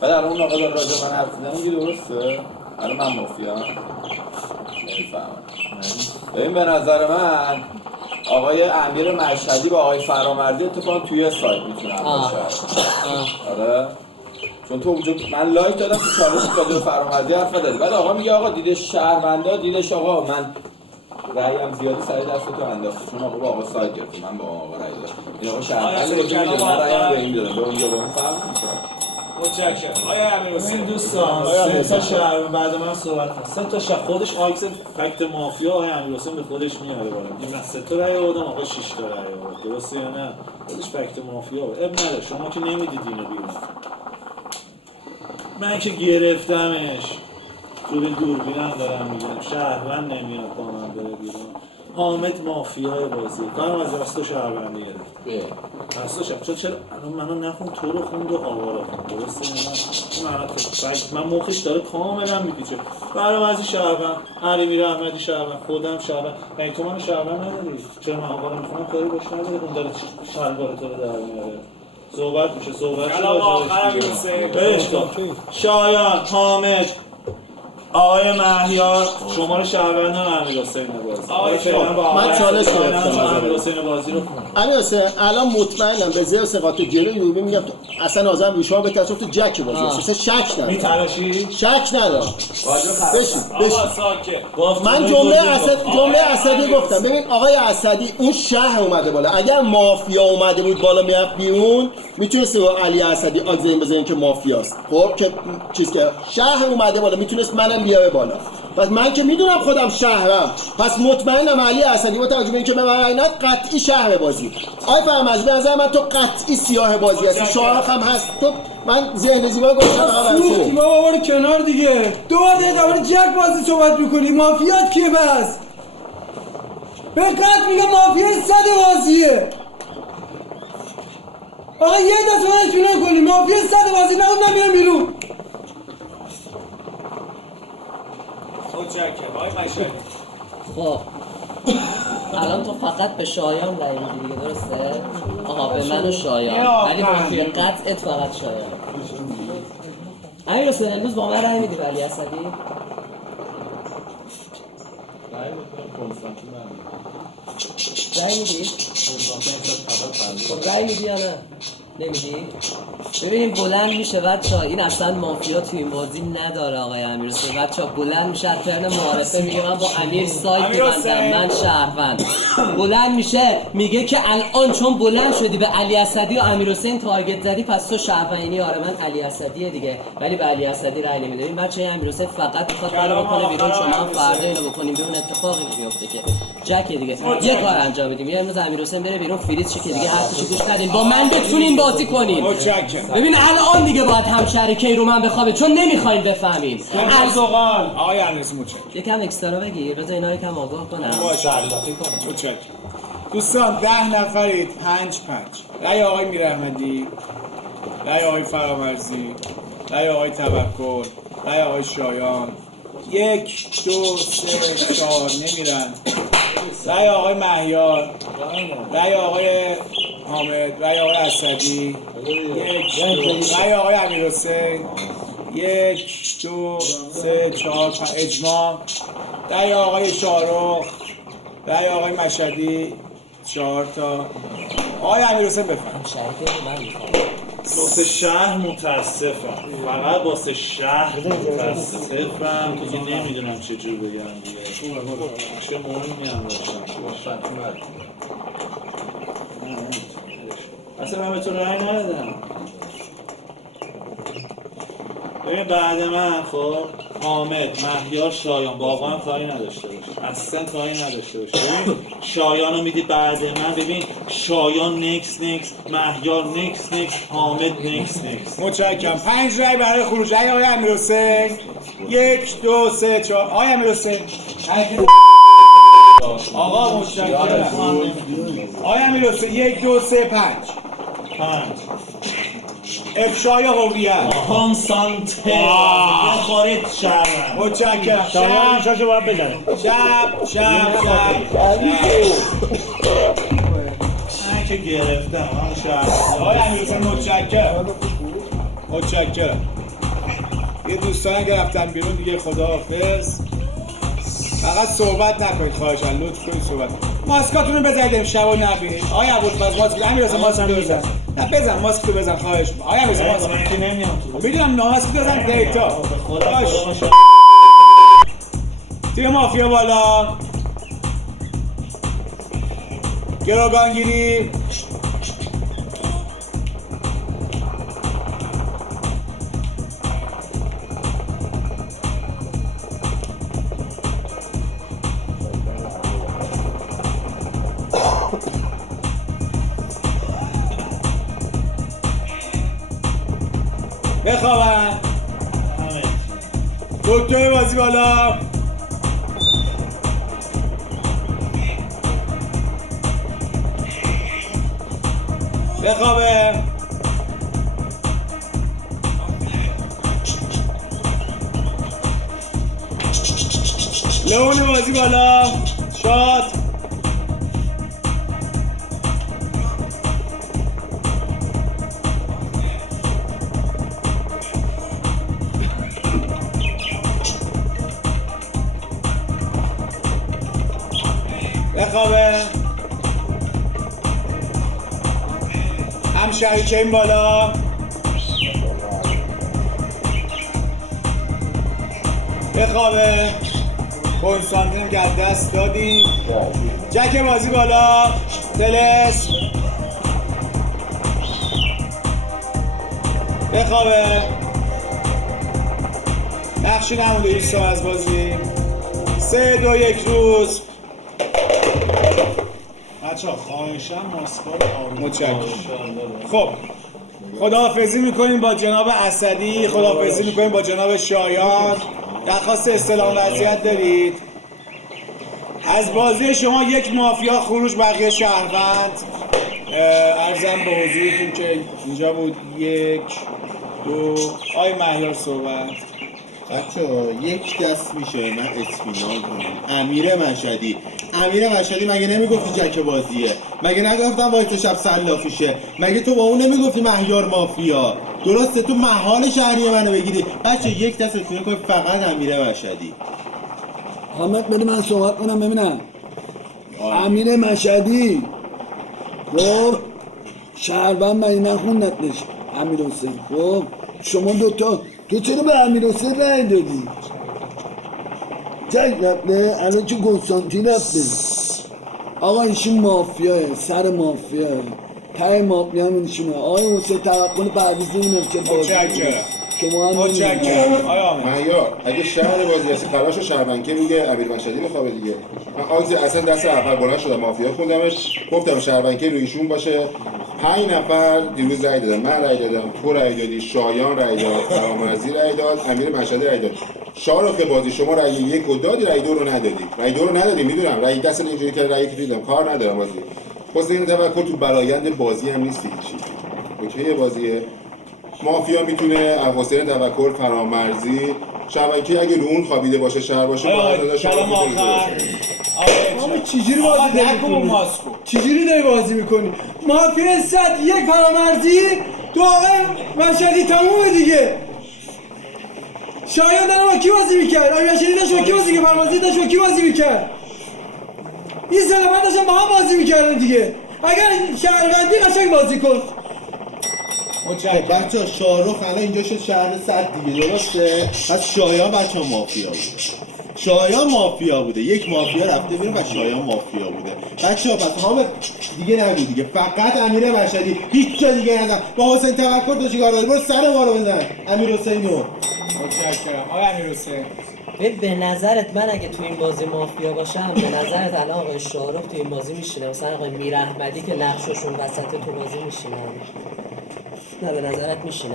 بعد الان اون آقا داره راجع من حرف میزنه میگه درسته؟ الان من مافیا نمیفهمم. ببین به نظر من آقای امیر مشهدی با آقای فرامردی اتفاقا توی سایت میتونن باشه. آره چون تو اونجا من لایک دادم که چالش راجع به فرامردی حرف زدی، بعد آقا میگه آقا دیدش شهروندا دیدش آقا من رأیم زیادی سر دست تو انداخته چون آقا با آقا سایت گرفت من با آقا رأی دادم. این آقا شهروند بود میگه من رأیم به این دادم به اونجا با اون فرق میکنه. متشکرم. آیا امیر حسین دوستان سه تا شهر بعد من صحبت کنم. سه تا شهر خودش آیکس فکت مافیا آیا امیر حسین به خودش میاره بالا. میگه من 3 تا رأی آوردم آقا 6 تا رأی آورد. درسته یا نه؟ خودش فکت مافیا بود. اب نداره شما که نمیدید اینو بیرون. من که گرفتمش تو دوربینم دارم میگم شهروند نمیاد با من بره بیرون. حامد مافیای بازی کارم از دستو شهروندی گرفت. دستو شهروندی چرا منو نخون تو رو خوند و آوارا خوند. درسته من مخش داره کاملا میپیچه. برای بعضی شهروند علی میره احمدی شهروند خودم شهروند. یعنی تو منو شهروند نداری؟ چرا من آوارا میخونم کاری باش نداری؟ اون داره شلوار تو رو در میاره. صحبت میشه کلام آخر امیر حسین. برش کن. شایان، حامد، آقای مهیار شما رو شهروند امیر حسین بازی. من چالش گرفتم امیر حسین بازی رو امیر حسین الان مطمئنم به زیر ثقات جلوی یوبی میگم تو اصلا آزم روی شما بهتر تو جک بازی اصلا شک ندارم. میتراشی؟ شک ندارم. بشین. ساکت. من جمله اسدی گفتم. ببین آقای اسدی اون شهر اومده بالا. اگر مافیا اومده بود بالا میرفت بیرون میتونست علی اسدی آگز این بزنین که مافیاست. خب که چیز که شهر اومده بالا میتونست منم بیاره بالا. پس من که میدونم خودم شهرم، پس مطمئنم علی اسدی با توجه به اینکه به من رای نداد قطعی شهر بازی. آی فرامرزی به نظر من تو قطعی سیاه بازی هستی. شارخ هم هست. تو من ذهن زیبا گفتم فقط تو ما بابا کنار دیگه. دو بار دیگه درباره جک بازی صحبت می‌کنی. مافیات کیه بس؟ به قطع میگم مافیای صد بازیه. آقا یه دست من اطمینان کنی مافیای صد بازی نه اون نمیام بیرون. خب الان تو فقط به شایان رای میدی دیگه درسته؟ آها به من و شایان ولی مافیا قطعت فقط شایان. امیر حسین امروز با من رای میدی به علی اسدی؟ رای میدی؟ خب رای میدی یا نه؟ نمیدی؟ ببینیم بلند میشه بچه‌ها این اصلا مافیا توی این بازی نداره آقای امیرحسین. بچه‌ها بلند میشه از ترن معارفه میگه من با امیر سایت می‌بندم من شهروند. بلند میشه میگه که الان چون بلند شدی به علی اسدی و امیرحسین تارگت زدی پس تو شهروندی. آره من علی اسدیه دیگه ولی به علی اسدی رأی نمیدیم. این بچه امیرحسین فقط میخواد منو بکنه بیرون شما هم فردا اینو بکنیم بیرون اتفاقی نمیفته که جک دیگه یه کار انجام بدیم. یه امروز امیرحسین بره بیرون فریز شه که دیگه هر چیزی گوش ندین با من بتونین بازی کنین. ببین الان دیگه باید همشهری کی رو من بخوابه چون نمیخواین بفهمین. از اوقال آقای امیرحسین متشکرم. یکم اکسترا بگیر بذار اینا یکم آگاه کنم. متشکرم. دوستان 10 نفرید 5 رای آقای میراحمدی، رای آقای فرامرزی، رای آقای توکل، رای آقای شایان 1 2 3 4 نمیرن. رای آقای مهیار، رای آقای حامد، رای آقای اسدی 1 رای آقای امیرحسین 1 2 3 4 5 اجماع. رای آقای شارخ، رای آقای مشهدی 4 تا. آقای امیرحسین بفرمایید. واسه شهر متاسفم، فقط واسه شهر متاسفم که نمیدونم چجور بگم دیگه. چه مهمی هم داشتم اصلا من به تو رای ندادم. ببین بعد من خب حامد، مهیار، شایان واقعا کاری نداشته باشه، اصلا کاری نداشته باشه. ببین شایانو میدی بعد من، ببین شایان نکس مهیار نکس حامد نکس. متشکرم. 5 رای برای خروج رای آقای امیرحسین 1 2 3 4. آقای امیرحسین آقا متشکرم. آقای امیرحسین 1 2 3 5 افشای هویت کانسانته خارج شهرم. متشکرم. شایان شاشو باید بزنه. شب من که گرفتم من شهر. آقای امیرحسین متشکرم. یه دوستانی که رفتن بیرون دیگه خداحافظ. فقط صحبت نکنید خواهشاً، لطف کنید صحبت. ماسکاتون رو بزنید امشب و نبینید. آقای ابوالفضل ماسک امیرحسین ماسک بزن. نه بزن ماسک رو بزن خواهش می‌کنم. آقای امیرحسین ماسک من که نمیام تو. میدونم ماسک بزن دیتا. تیم مافیا بالا. گروگانگیری. بخوابن. دکتر بازی بالا. بخوابه. لون بازی بالا. شاد. بخوابه. هم شریکه این بالا. بخوابه. کنسانتین که از دست دادیم. جک بازی بالا. تلس. بخوابه. نقشی نمونده ایسا از بازی. 3 2 1 روز. بچه ها خواهشم ماسکار آروم. متشکرم. خب خداحافظی میکنیم با جناب اسدی، خداحافظی میکنیم با جناب شایان. درخواست استلام وضعیت دارید؟ از بازی شما یک مافیا خروج، بقیه شهروند. عرضم به حضورتون که اینجا بود 1 2 آی مهیار صحبت. بچه‌ها یک دست میشه من اطمینان کنم. امیر مشهدی مگه نمیگفتی جک بازیه؟ مگه نگفتم وایس شب سلافیشه؟ مگه تو با اون نمیگفتی مهیار مافیا؟ درسته تو محال شهری منو بگیری. بچه یک دست اطمینان کنید فقط امیر مشهدی. حامد بده من صحبت کنم ببینم. امیر مشهدی خب شهروند مگه نخوندتش امیر حسین؟ خب شما دوتا تو چرا به امیر حسین رای دادی؟ جک رفته الان چه کنستانتین رفته. آقا ایشون مافیاه، سر مافیاه، ته مافیا هم ایشونه. آقای حسین توقع پرویز نمیدونم چه بازی شما هم مهیار اگه شهر بازی هستی خلاش شهروندکه میگه امیر مشهدی بخوابه دیگه. من آگز اصلا دست اول بلند شدم مافیا خوندمش، گفتم شهروندکه رو ایشون باشه. 5 نفر دیروز رای دادن، من رای دادم، تو رای دادی، شایان رای داد، فرامرزی رای داد، امیر مشهدی رای داد. شارخ بازی شما رای 1 رو دادی، رای 2 رو ندادی. رای 2 رو ندادی میدونم، رای دست اینجوری که رای 1 دیدم کار ندارم بازی. حسین تفکر تو برآیند بازی هم نیستی هیچی. اوکی بازیه. مافیا میتونه حسین توکل، فرامرزی، شبکه اگه رو اون خوابیده باشه شهر باشه کلام آخر. آقا چجوری بازی می‌کنی؟ چجوری داری بازی می‌کنی؟ مافیا 101 فرامرزی، تو آقای مشهدی تمومه دیگه. شایان داره با کی بازی می‌کرد؟ آقای مشهدی داشت با کی بازی می‌کرد؟ فرامرزی داشت با کی بازی می‌کرد؟ این سلمان داشتن با هم بازی می‌کردن دیگه. اگر شهروندی قشنگ بازی کن. خب بچه شاهرخ الان اینجا شد شهر 100 دیگه درسته؟ پس شایان بچه مافیا بوده. شایان مافیا بوده، یک مافیا رفته بیرون و شایان مافیا بوده. بچه پس حامد دیگه نگو دیگه، فقط امیر مشهدی، هیچ جا دیگه نزن. با حسین توکل تو چیکار داری؟ برو سر ما رو بزن امیر حسینو. متشکرم. آقای امیر حسین به نظرت من اگه تو این بازی مافیا باشم، به نظرت الان آقای شاهرخ تو این بازی میشینه؟ مثلا آقای میر احمدی که نقششون وسط تو بازی میشینن؟ نه به نظرت میشینن؟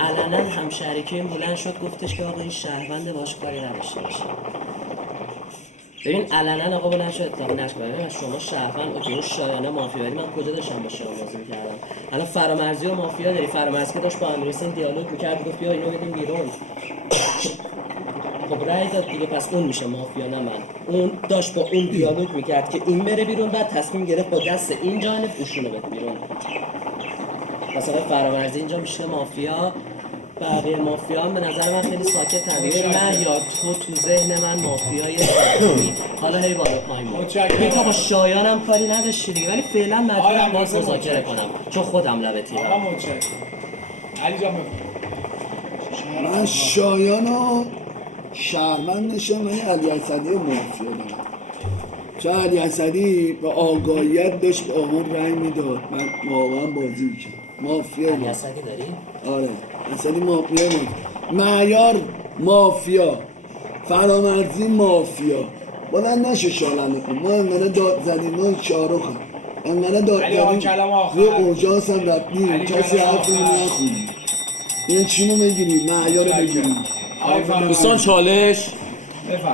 علنا هم شریکی این بلند شد گفتش که آقا این شهروند باش کاری نداشته باشه. ببین علنا آقا بلند شد اطلاق نشه. ببین شما شهروند اوکی شایانه مافیا ولی من کجا داشتم با شما بازی می‌کردم؟ الان فرامرزی و مافیا داری، فرامرزی که داشت با امیرحسین دیالوگ می‌کرد گفت بیا اینو بدیم بیرون. خب رأی داد دیگه، پس اون میشه مافیا نه من. اون داشت با اون دیالوگ می‌کرد که این بره بیرون، بعد تصمیم گرفت با دست این جانب اوشونو بده بیرون. مثلا فرامرزی اینجا میشه مافیا، بقیه مافیا هم به نظر من خیلی ساکتن. نه یا تو ذهن من مافیای ساکتی، حالا هی بالا پایین بود. تو با شایانم کاری نداشتی دیگه، ولی فعلا مجبورم باز مذاکره کنم چون خودم لبه تیرم. آقا متشکرم. علی جان من شایانو شهرمند نشم ولی علی اسدی مافیا دارم. چون علی اسدی با آگاهیت داشت به آمون رای میداد، من واقعا بازی میکنم مافیا. علی اسدی داری؟ آره اسدی مافیا بود. معیار مافیا، فرامرزی مافیا. بلند نشه شالنده کن، ما انقدر داد زدیم، ما شاهرخم انقدر داد زدیم روی اوجاس هم رفتیم، کسی حرفمون نخونیم. این چینو بگیریم، معیار رو بگیریم. دوستان چالش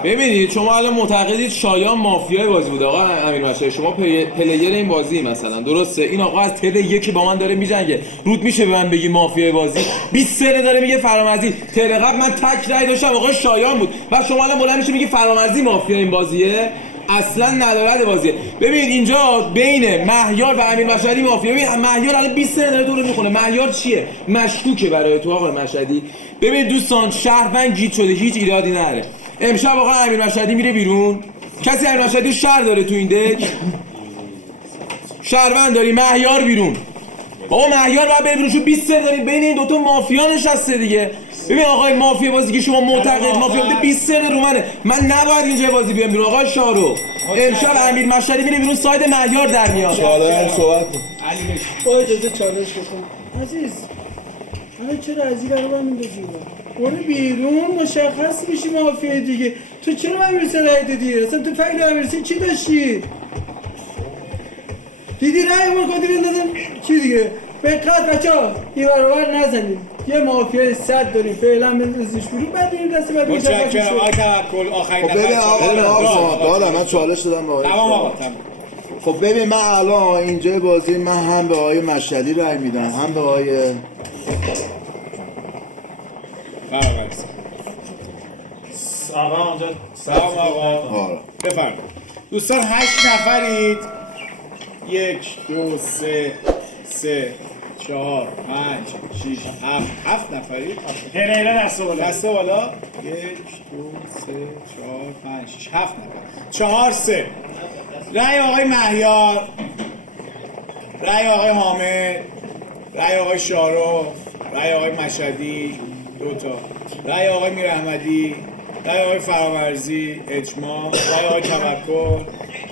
ببینید، شما الان معتقدید شایان مافیای بازی بوده. آقا امیر مشهدی شما پلیر این بازی مثلا درسته؟ این آقا از تر یکی با من داره میجنگه، رود میشه به من بگی مافیای بازی؟ 20 سنه داره میگه فرامرزی. تر قبل من تک رای داشتم آقا شایان بود و شما الان بلند میشه میگی فرامرزی مافیای این بازیه؟ اصلا ندارد بازیه. ببینید اینجا بین مهیار و امیر مشهدی مافیا. ببین مهیار الان 20 سنه داره دور میخونه. مهیار چیه؟ مشکوکه برای تو آقا مشهدی. ببین دوستان شهروند گیج شده، هیچ ایرادی نداره. امشب آقا امیر مشهدی میره بیرون، کسی امیر مشهدی شهر داره تو این دک؟ شهروند داری؟ مهیار بیرون. بابا مهیار باید بره بیرون، چون 20 سر دارید بین این دوتا مافیا نشسته دیگه. ببین آقای مافیا بازی که شما معتقد مافیا بوده 20 سر رو من نباید اینجا بازی بیام بیرون. آقای شاهرخ امشب امیر مشهدی میره بیرون، ساید مهیار در میاد. چاله صحبت کن. با اجازه چالش بکن عزیز. الان چرا از این برای من میندازی؟ برو بیرون مشخص میشی مافیا دیگه. تو چرا من میرسه رای دادی؟ اصلا تو فکر نمیرسی چی داشتی؟ دیدی رای ما کدی بندازم چی دیگه؟ به قد بچه ها یه برابر نزنیم، یه مافیای 100 داریم فعلا بندازیش بیرون، بعد این دسته بعد متشکرم آقای توکل. آخرین خب ببین آقا دادم من چالش دادم به آقای تمام آقا تمام. خب ببین من الان اینجای بازی من هم به آقای مشهدی رای میدم هم به آقای آقا اونجا سلام آقا. بفرمایید دوستان 8 نفرید. 1 2 3 4 5 6 7 نفرید. هریرا دست بالا. دست بالا. 1 2 3 4 5 6 7 نفر. 4 3 رأی آقای مهیار، رأی آقای حامد، رأی آقای شاهرخ، رأی آقای مشهدی 2 تا، رأی آقای میراحمدی، رأی آقای فرامرزی اجماع، رأی آقای توکل.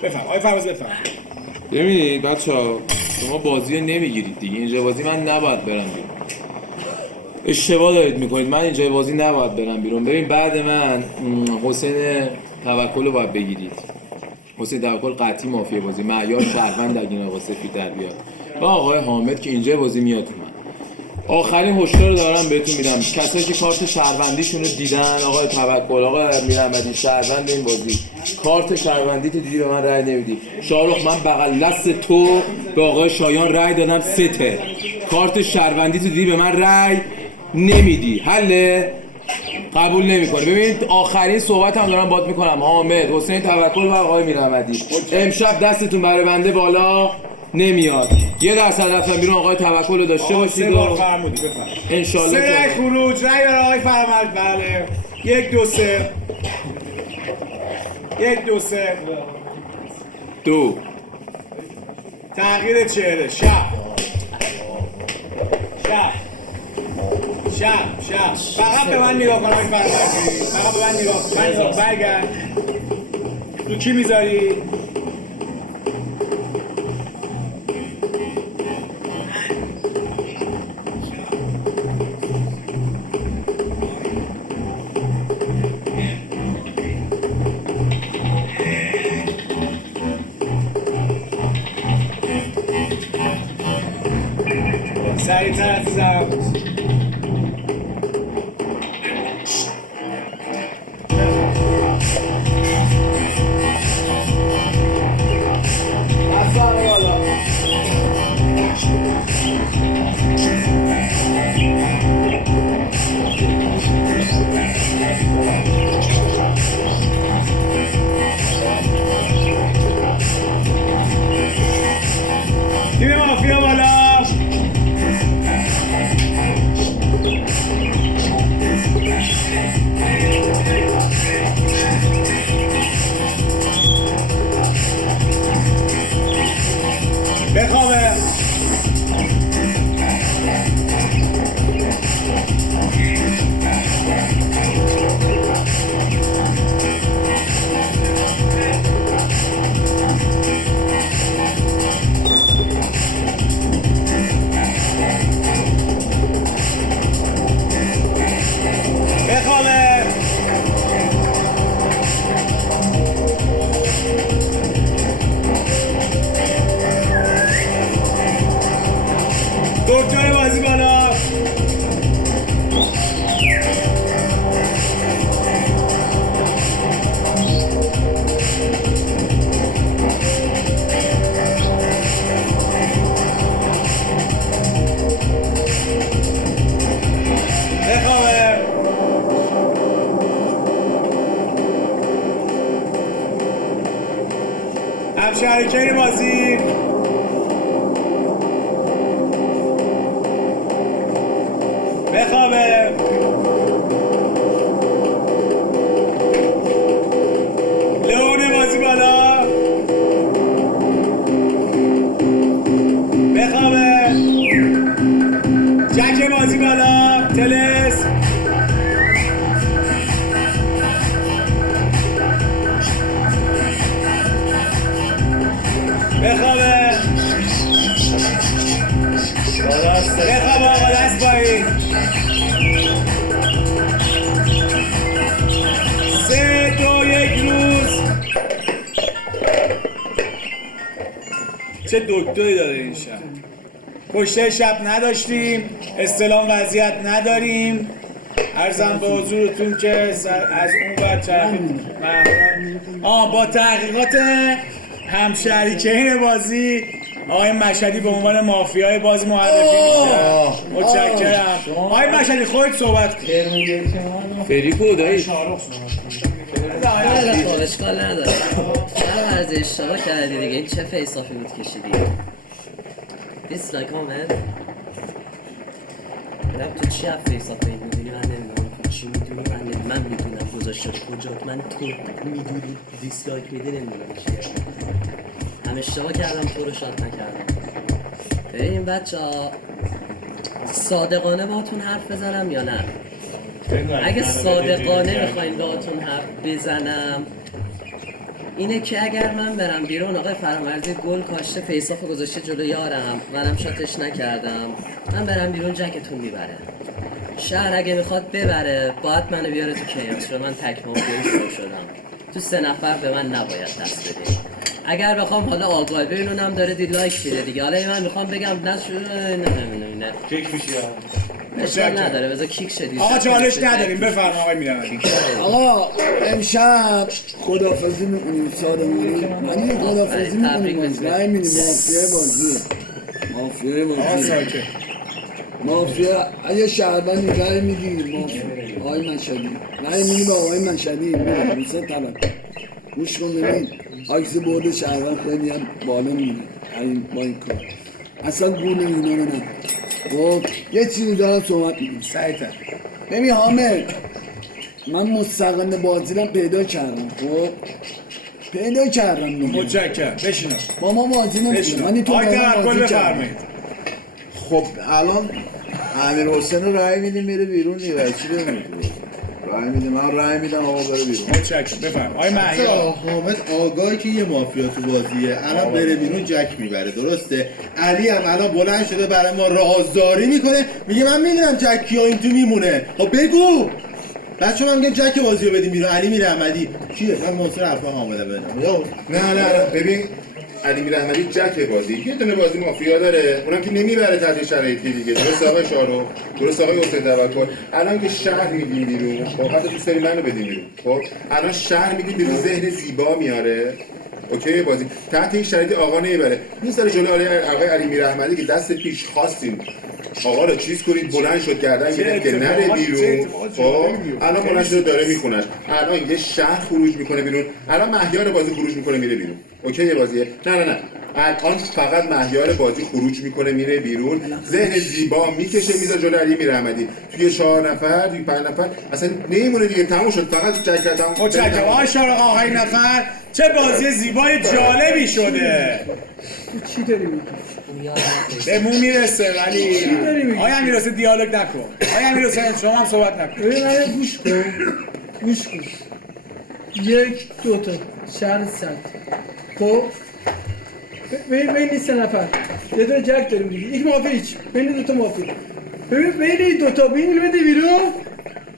بفرمایید آقای فرامرزی بفرمایید. ببینید بچه‌ها شما بازی رو نمیگیرید دیگه. اینجا بازی من نباید برم بیرون. اشتباه دارید میکنید. من اینجا بازی نباید برم بیرون. ببین بعد من حسین توکل رو باید بگیرید. حسین توکل قطعی مافیا بازی. مهیار شهروند اگه این آقا سفید در بیاد. و آقای حامد که اینجا بازی میاد تو من. آخرین هشدار رو دارم بهتون میدم. کسایی که کارت شهروندیشون رو دیدن، آقای توکل، آقای میراحمدی شهروند این بازی، کارت شهروندی تو دیدی به من رأی نمیدی. شاهرخ من بغل دست تو به آقای شایان رأی دادم 3 تا. کارت شهروندی تو دیدی به من رأی نمیدی. حله؟ قبول نمیکنه. ببینید آخرین صحبت هم دارم باد میکنم. حامد، حسین توکل و آقای میراحمدی امشب دستتون برای بنده بالا نمیاد. 1% رفتن بیرون آقای توکل رو داشته باشید و ان شاء الله 3 رأی خروج. رأی برای آقای فرامرز. بله 1 2 3 1 2 3 2 تغییر چهره. شب فقط به من نگاه کن آقای فرامرزی. فقط به من نگاه کن. برگرد. رو کی میذاری؟ سریع‌تر عزیزم. تیم مافیا بالا. بخوابه. دکتر بازی بالا. بخوابه. همشهرکین بازی بخوابه. لئون بازی چه دکتری داره این شهر. کشته شب نداشتیم، استلام وضعیت نداریم. عرضم به حضورتون که از اون ور با تحقیقات همشریکین بازی آقای مشهدی به عنوان مافیای بازی معرفی میشه. متشکرم. آقای مشهدی خودت صحبت کن. فریکو دایی خیلی خوب اشکال نداره. هر از اشتباه کردی دیگه. این چه فیصافی بود کشیدی؟ دیسلایک آمد؟ تو چی هم فیصافی میدونی؟ من نمیدونم تو چی میدونی؟ من میدونم گذاشته کجا. من تو میدونی دیسلایک میده نمیدونم چیه. هم اشتباه کردم تو رو شاد نکردم. ببین بچه ها صادقانه باهاتون حرف بزنم یا نه؟ اگه صادقانه میخواین باهاتون حرف بزنم اینه که اگر من برم بیرون آقای فرامرزی گل کاشته فیصاف گذاشته جلو یارم منم شاتش نکردم من برم بیرون جکتون میبره. شهر اگه میخواد ببره باید منو بیاره تو کیاس چون من تک مافیایی شروع شدم. تو 3 نفر به من نباید دست بدین. اگر بخوام حالا آگاه ببینونم داره دیلایک میده دیگه. حالا من میخوام بگم نه کیک میشی اشکال نداره بذار کیک شدی. آقا چالش نداریم بفرما آقای میرم. آقا امشب خدافظی میکنیم سادمونی من یه خدافظی میکنیم رای میدیم مافیای بازی مافیا اگه شهربندی رای میدیم آقای مشهدی رای میدیم به آقای مشهدی میرم سه طبق گوش کن ببین عکس برد شهربند خیلی هم بالا میره با این کار اصلا گونه اینا رو نه. خب یه چیزی دارم صحبت میکنم سعیتر ببین حامد من مستقل بازیرم پیدا کردم. خب پیدا کردم متشکرم بشینم با ما بازی نمیکنم من تو بازی کردم. خب الان امیر حسین رو رای میدیم میره بیرون دیگه چی بمونه رای میدیم من رای میدم آقا بره بیرون. متشکرم بفرم آقای مهیار. حامد آگاهی که یه مافیا تو بازیه الان بره بیرون جک میبره درسته. علی هم الان بلند شده برای ما رازداری میکنه میگه من میدونم جک کیا این تو میمونه. خب بگو بچه من میگم جک بازی رو بدیم بیرون. علی میر احمدی کیه؟ من منصور حرفا حامده بدم. نه ببین علی میر احمدی جک بازی یه دونه بازی مافیا داره اونم که نمیبره تحت شرایطی دیگه. درست آقای شارو درست آقای حسین توکل الان که شهر میدیم بیرون خب حتی دوست داری منو بدیم بیرون. خب الان شهر میدیم بیرون ذهن زیبا میاره اوکی بازی تحت این شرایط آقا نمیبره. میذاره جلوی آقای علی میر احمدی که دست پیش خواستیم آقا رو چیز کنید بلند شد گردن گرفت که نره بیرون. خب الان بلند شده داره میخونش الان یه شهر خروج میکنه بیرون. الان مهیار بازی خروج میکنه میره بیرون. اوکی بازیه نه الان فقط مهیار بازی خروج میکنه میره بیرون ذهن زیبا میکشه میذاره جلوی علی میر احمدی توی 4 نفر توی 5 نفر اصلا نمیمونه دیگه تموم شد فقط جک تموم. متشکرم آقای شارق آقای نفر چه بازی زیبای جالبی شده. تو چی داری میگی؟ به مو میرسه ولی آقای امیرحسین دیالوگ نکن. آقای امیرحسین شما هم صحبت نکن. ببین من گوش کن 1 2 تا شهر صد خب بین این 3 نفر یه دونه جک داریم دیگه یک مافیا هیچ بین 2 تا مافیا. ببین بین این 2 تا بین بده بیرون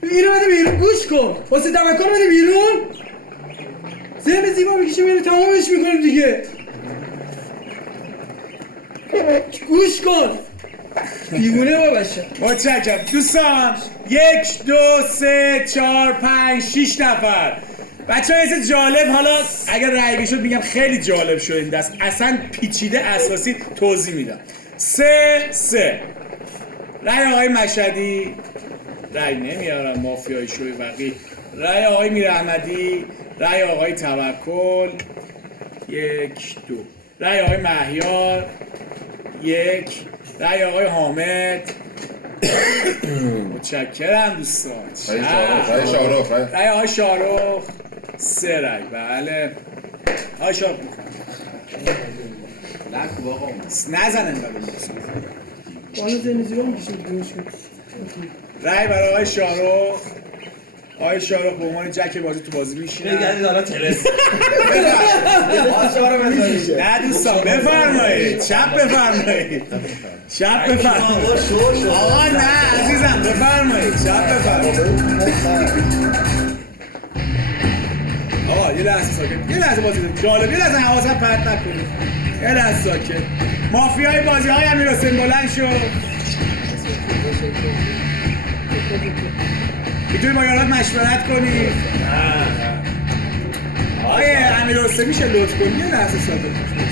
اینو بده بیرون. گوش کن واسه تمکن بده بیرون ذهن زیبا میکشه میره تمامش میکنیم دیگه. گوش کن دیوونه با بشه. متشکرم دوستان 1 2 3 4 5 6 نفر بچه ها یه جالب. حالا اگر رأی شد میگم خیلی جالب شد این دست اصلا پیچیده اساسی توضیح میدم. 3 رأی آقای مشهدی رأی نمیارن مافیای شوی وقی. رأی آقای میر احمدی رأی آقای توکل 1 2 رأی آقای مهیار 1 رأی آقای حامد. متشکرم دوستان. رأی آقای شارخ 3 رأی. بله آقای شارخ نزنن بالا ذهن زیبا میکشه بیرونش کن. رأی برای آقای شارخ. آقای شارخ به عنوان جک بازی تو بازی میشینه. بگردید حالا ترس نه دوستان بفرمایید چپ بفرمایید آقا نه عزیزم بفرمایید چپ بفرمایید. آقا یه لحظه ساکت، یه لحظه بازی کنید جالب، یه لحظه حواسم پرت نکنید، یه لحظه ساکت. مافیای بازی های امیرحسین بلند شو. میتونی با یارات مشورت کنی. آقای امیرحسین میشه لطف کنی یه لحظه ساکت باش.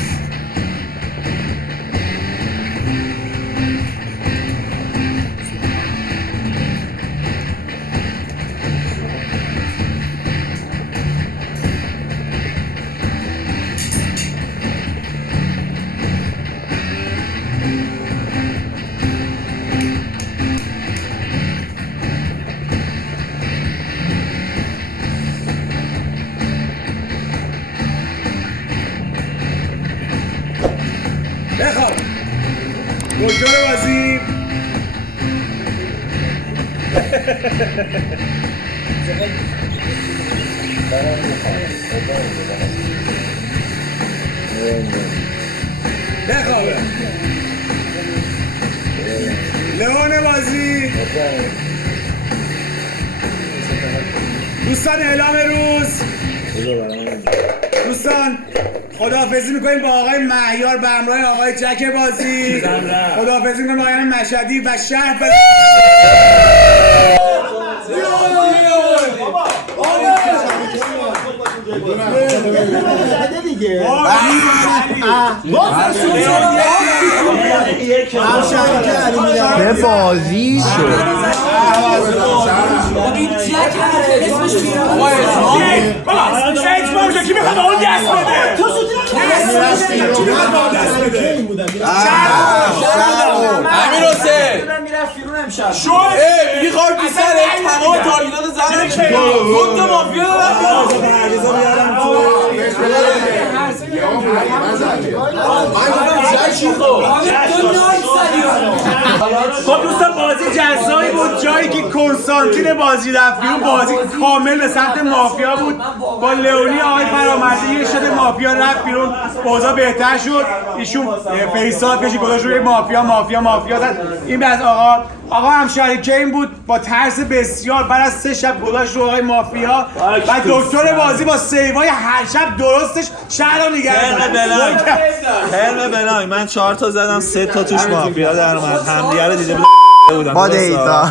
بخواب دکتر بازی بخوابه لئون بازی دوستان اعلام روز دوستان خداحافظی میکنیم با آقای مهیار به همراه آقای جک بازی خداحافظی میکنیم با آقایان مشهدی و شهر به بازی شد کی میخواد به اون دست بده؟ امیرحسین میگی خواهی تو سر تمام تارگیدات زنم خود تا مافیا خب دوستان بازی جزایی بود جایی که کنستانتین بازی رفت بیرون بازی کامل به سمت مافیا بود با لئونی آقای فرامرزی یه شده مافیا رفت بیرون اوضاع بهتر شد ایشون فیصال کشی گذاشت روی مافیا زد این از آقا هم شریکین بود با ترس بسیار بعد از 3 شب گذاشت رو آقای مافیا و دکتر بازی با سیوای هر شب درستش شهر رو نگردن هرم بلای من 4 تا زدم 3 تا توش مافیا در اومد همدیگه رو دیده بودم با دیتا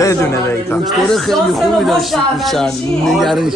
بدون دیتا دکتر خیلی خوبی داشتید تو شهر نگرش